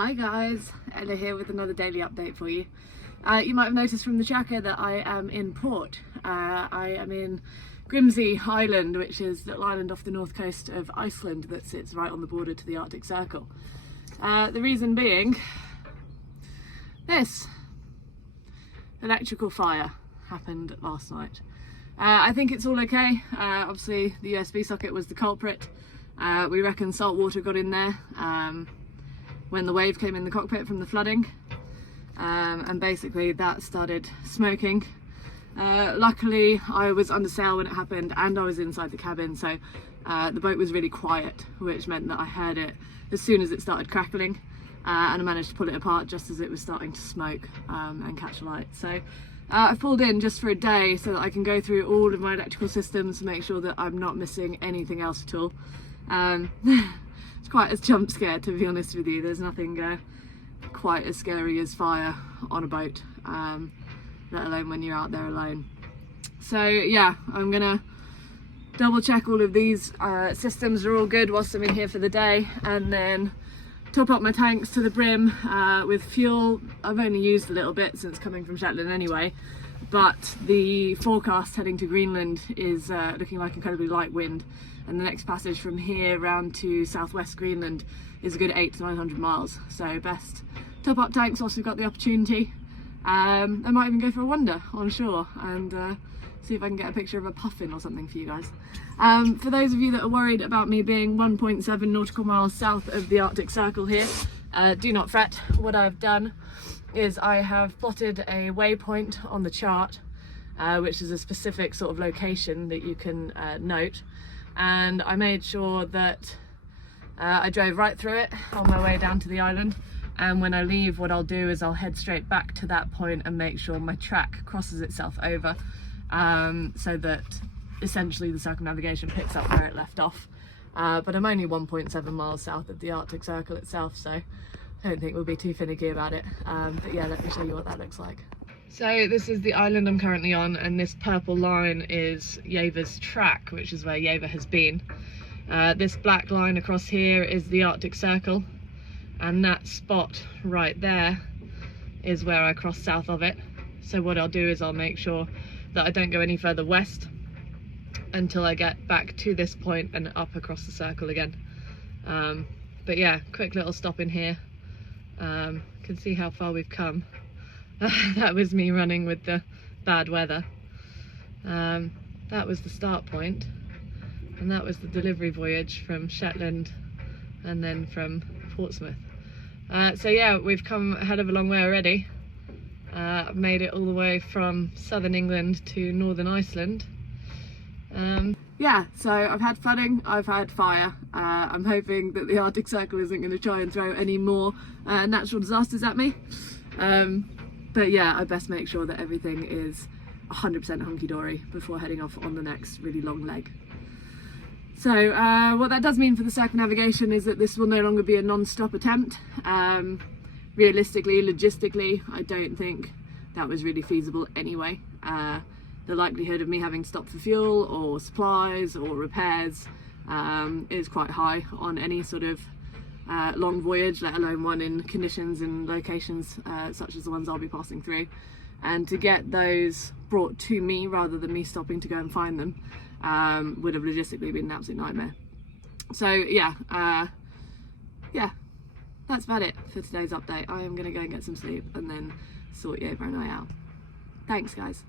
Hi guys, Ella here with another daily update for you. You might have noticed from the tracker that I am in port. I am in Grimsey Island, which is the little island off the north coast of Iceland that sits right on the border to the Arctic Circle. The reason being, this electrical fire happened last night. I think it's all okay. Obviously the USB socket was the culprit. We reckon salt water got in there when the wave came in the cockpit from the flooding, and basically that started smoking. Luckily I was under sail when it happened and I was inside the cabin, so the boat was really quiet, which meant that I heard it as soon as it started crackling, and I managed to pull it apart just as it was starting to smoke and catch light. So I've pulled in just for a day so that I can go through all of my electrical systems to make sure that I'm not missing anything else at all. It's quite a jump scare, to be honest with you. There's nothing quite as scary as fire on a boat, let alone when you're out there alone. So yeah, I'm gonna double check all of these systems are all good whilst I'm in here for the day, and then top up my tanks to the brim with fuel. I've only used a little bit since coming from Shetland anyway, but the forecast heading to Greenland is looking like incredibly light wind, and the next passage from here round to southwest Greenland is a good 800 to 900 miles, so best top up tanks whilst we've got the opportunity. I might even go for a wander on shore and see if I can get a picture of a puffin or something for you guys. For those of you that are worried about me being 1.7 nautical miles south of the Arctic Circle here, do not fret. What I've done is I have plotted a waypoint on the chart, which is a specific sort of location that you can note, and I made sure that I drove right through it on my way down to the island, and when I leave, what I'll do is I'll head straight back to that point and make sure my track crosses itself over, so that essentially the circumnavigation picks up where it left off. But I'm only 1.7 miles south of the Arctic Circle itself, so I don't think we'll be too finicky about it. But yeah, let me show you what that looks like. So this is the island I'm currently on, and this purple line is Jaever's track, which is where Jaever has been. This black line across here is the Arctic Circle, and that spot right there is where I cross south of it. So what I'll do is I'll make sure that I don't go any further west until I get back to this point and up across the circle again. But yeah, quick little stop in here. Can see how far we've come. That was me running with the bad weather. That was the start point, and that was the delivery voyage from Shetland and then from Portsmouth. So yeah, we've come a hell of a long way already. I've made it all the way from southern England to northern Iceland. Yeah, so I've had flooding, I've had fire. I'm hoping that the Arctic Circle isn't going to try and throw any more natural disasters at me. But yeah, I best make sure that everything is 100% hunky-dory before heading off on the next really long leg. So what that does mean for the circumnavigation is that this will no longer be a non-stop attempt. Realistically, logistically, I don't think that was really feasible anyway. The likelihood of me having to stop for fuel or supplies or repairs is quite high on any sort of long voyage, let alone one in conditions and locations such as the ones I'll be passing through. And to get those brought to me rather than me stopping to go and find them would have logistically been an absolute nightmare. So yeah, that's about it for today's update. I am going to go and get some sleep and then sort Jaever and I out. Thanks guys.